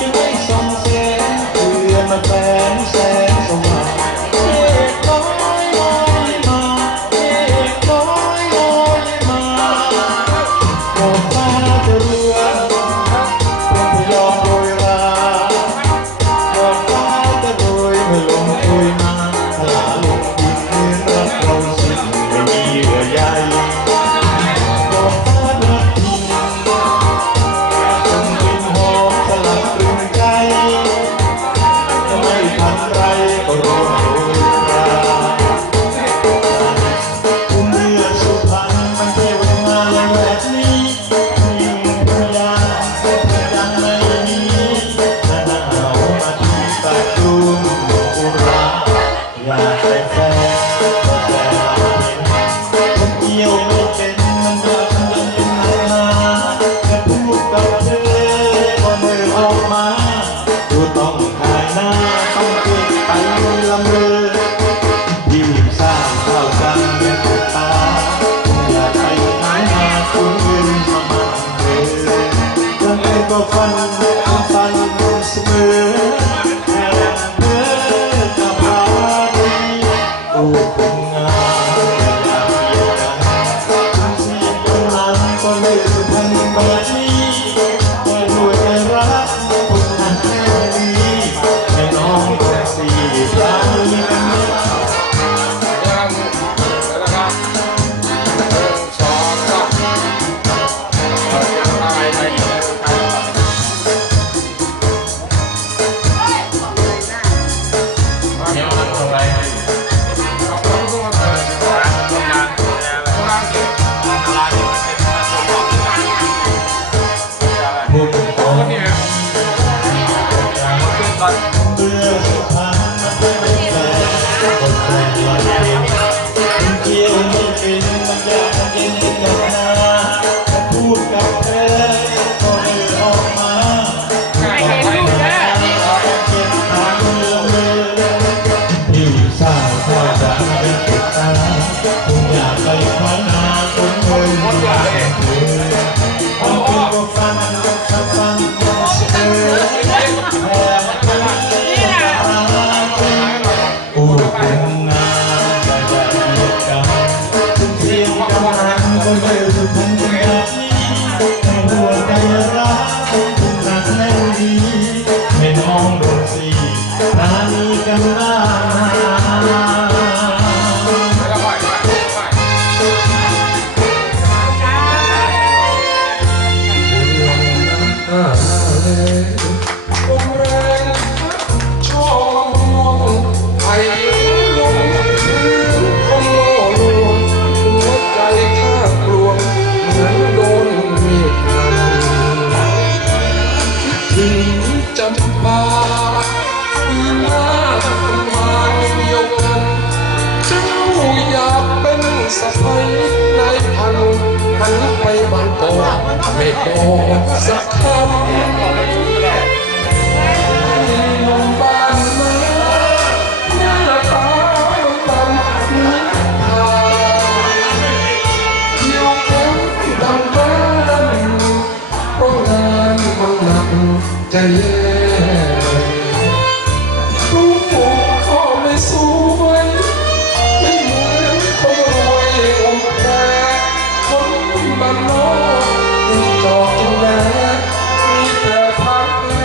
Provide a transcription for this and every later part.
จึงให้ส่องแสงเพื่อมาแฝงแสงสว่างเมฆลอยลอยมาเมฆลอยลอยมาโปรดฟ้าจะเรือโปรดยอมโรยราโปรดฟ้าจะโรยเมื่อลมโชยมาพลาลงดินเมื่อรักเราสิ้นไม่มีเยื่อใยโปรดฟ้ารักทิ้งส่งกลิ่นหอมสลับตรึงใจจะไม่ทันไรก็ร้องโรยราเมื่อสุพรรณมันเทวดาแบบนี้ยิ่งพยานยังไม่มีถ้าหนาวมาที่ปากตูมอุราอยากได้แฟนแต่เราเห็นคนเกี่ยวไม่เป็นมันก็ทำเป็นนาจะพูดกับเธอก็ไม่ออกมาดูต้องขายหน้าต้องเก็บไปละเมอยิ่งสร้างข้าวกลางเมืองตาอยากไปหาหน้าคนเงินมามันเธอยังไงก็ฝันเสมอแค่เธอกับเราโอ้คนงามอยากเกี่ยวกันสิ่งกำลังก็เลยสุพรรณแบบนี้แต่หน่วยรักคนนั้นแค่นี้ให้น้องคนสี่ใจกันไม่เบื่อสุพรรณมันไม่แฟร์คนแปลกลอยเป็นคนเกี่ยวไม่เป็นมันอยากเย็นกับนาแต่พูดกับเธอก็ไม่ออกมาไม่เห็นลูกแม่เก็บทางเมืองที่สร้างข้าวดังเป็นติดตาคงอยากไปคว้านาคนเงินอยากเธอความเป็นก็ฟังเสมอโอ้คนงามจะได้เรียกกันถึงเสียงกำลังก็เร็วสุดพันแบบนี้ให้หัวใจรักทุกนักแน่นดีให้น้องโดนสีตานี้กันบ้างจำปาปีหน้ามาเดียวกันเจ้าอยากเป็นสะใภ้นายพันหันไปบ้านก่อนไม่บอกสักคำลมบ้านมาหน้าตาดำนิทาเที่ยวแคมป์ดำบ้านเพราะงานมันหนักใจแย่ลูกผมก็ไม่สวยไม่เหมือนคนรวยอมแพ้คนบ้านนอกยังจอกกินแล้มีแต่พักแพ้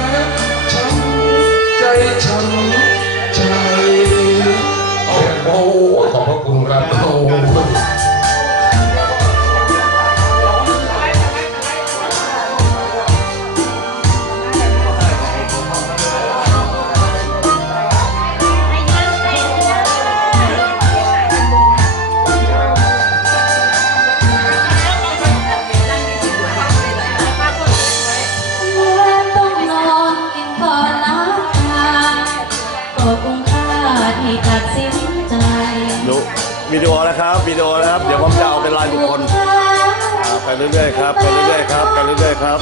ช้ำใจช้ำใจโอ้โหขอบพระคุณครับโอ้วิดีโอนะครับ เดี๋ยวผมจะเอาเป็นรายบุคคลไปเรื่อยๆครับไปเรื่อยๆครับ